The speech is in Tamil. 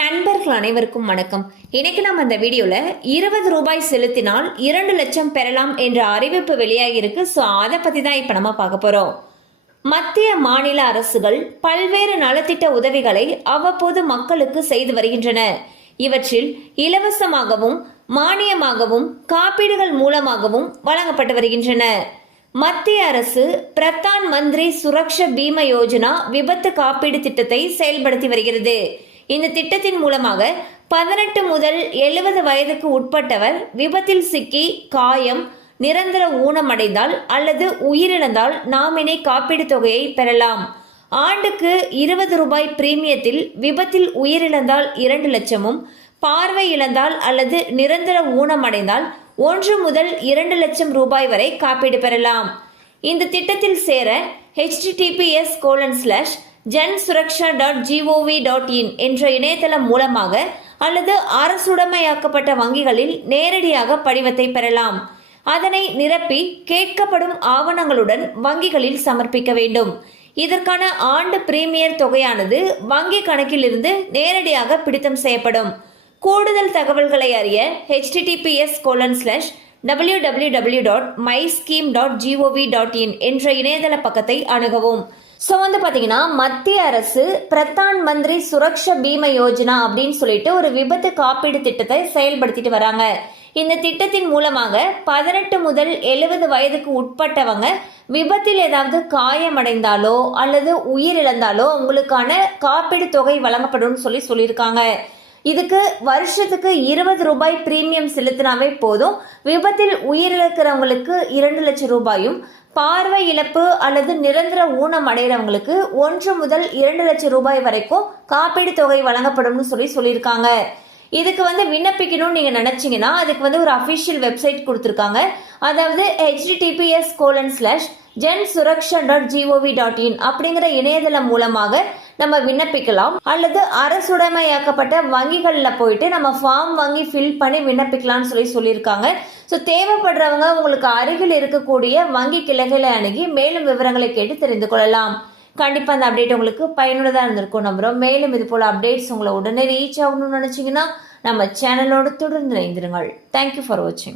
நண்பர்கள் அனைவருக்கும் வணக்கம். இன்னைக்கு நம்ம இந்த வீடியோல 20 ரூபாய் செலுத்தினால் 2 லட்சம் பெறலாம் என்ற அறிவிப்பு வெளியாகி இருக்கு. ஸோ அதை பத்தி தான் இப்ப நம்ம பார்க்க போறோம். மத்திய மாநில அரசுகள் பல்வேறு நலத்திட்ட உதவிகளை அவ்வப்போது மக்களுக்கு செய்து வருகின்றன. இவற்றில் இலவசமாகவும் மானியமாகவும் காப்பீடுகள் மூலமாகவும் வழங்கப்பட்டு வருகின்றன. மத்திய அரசு பிரதான் மந்திரி சுரக்ஷா பீமா யோஜனா விபத்து காப்பீடு திட்டத்தை செயல்படுத்தி வருகிறது. இந்த திட்டத்தின் மூலமாக 18 முதல் 70 வயதுக்கு உட்பட்டவர் விபத்தில் சிக்கி காயம், நிரந்தர ஊனமடைந்தால் அல்லது உயிரிழந்தால் நாமினே காப்பீடு தொகையை பெறலாம். ஆண்டுக்கு 20 ரூபாய் பிரீமியத்தில் விபத்தில் உயிரிழந்தால் 2 லட்சமும், பார்வை இழந்தால் அல்லது நிரந்தர ஊனமடைந்தால் 1 முதல் 2 லட்சம் ரூபாய் வரை காப்பீடு பெறலாம். இந்த திட்டத்தில் சேர https:/jansurksha.gov.in என்ற இணையதளம் மூலமாக அல்லது அரசுடைமையாக்கப்பட்ட வங்கிகளில் நேரடியாக படிவத்தை பெறலாம். அதனை நிரப்பி கேட்கப்படும் ஆவணங்களுடன் வங்கிகளில் சமர்ப்பிக்க வேண்டும். இதற்கான ஆண்டு பிரீமியர் தொகையானது வங்கி கணக்கில் இருந்து நேரடியாக பிடித்தம் செய்யப்படும். கூடுதல் தகவல்களை அறிய https://www.myscheme.gov.in என்ற இணையதள பக்கத்தை அணுகவும். ஸோ பார்த்தீங்கன்னா மத்திய அரசு பிரதான் மந்திரி சுரக்ஷா பீமா யோஜனா அப்படின்னு சொல்லிட்டு ஒரு விபத்து காப்பீடு திட்டத்தை செயல்படுத்திட்டு வராங்க. இந்த திட்டத்தின் மூலமாக 18 முதல் 70 வயதுக்கு உட்பட்டவங்க விபத்தில் ஏதாவது காயமடைந்தாலோ அல்லது உயிரிழந்தாலோ உங்களுக்கான காப்பீடு தொகை வழங்கப்படும் சொல்லியிருக்காங்க. இதுக்கு வருஷத்துக்கு 20 ரூபாய் பிரீமியம் செலுத்தினாவே போதும். விபத்தில் உயிரிழக்கிறவங்களுக்கு 2 லட்சம் ரூபாயும், பார்வை இழப்பு அல்லது நிரந்தர ஊனம் அடைகிறவங்களுக்கு 1 முதல் 2 லட்சம் ரூபாய் வரைக்கும் காப்பீடு தொகை வழங்கப்படும்னு சொல்லியிருக்காங்க. இதுக்கு விண்ணப்பிக்கணும்னு நீங்க நினைச்சீங்கன்னா அதுக்கு ஒரு அபிஷியல் வெப்சைட் கொடுத்துருக்காங்க. அதாவது https://jansurksha.gov.in அப்படிங்கிற இணையதளம் மூலமாக நம்ம விண்ணப்பிக்கலாம். அல்லது அரசுடைமையாக்கப்பட்ட வங்கிகளில் போயிட்டு நம்ம ஃபார்ம் வாங்கி ஃபில் பண்ணி விண்ணப்பிக்கலாம்னு சொல்லியிருக்காங்க. ஸோ தேவைப்படுறவங்க உங்களுக்கு அருகில் இருக்கக்கூடிய வங்கி கிளைகளை அணுகி மேலும் விவரங்களை கேட்டு தெரிந்து கொள்ளலாம். கண்டிப்பாக அந்த அப்டேட் உங்களுக்கு பயனுள்ளதாக இருந்திருக்கும் நம்புறோம். மேலும் இது போல அப்டேட்ஸ் உங்களை உடனே ரீச் ஆகணும்னு நினைச்சீங்கன்னா நம்ம சேனலோடு தொடர்ந்து இணைந்திருங்கள். தேங்க்யூ ஃபார் வாட்சிங்.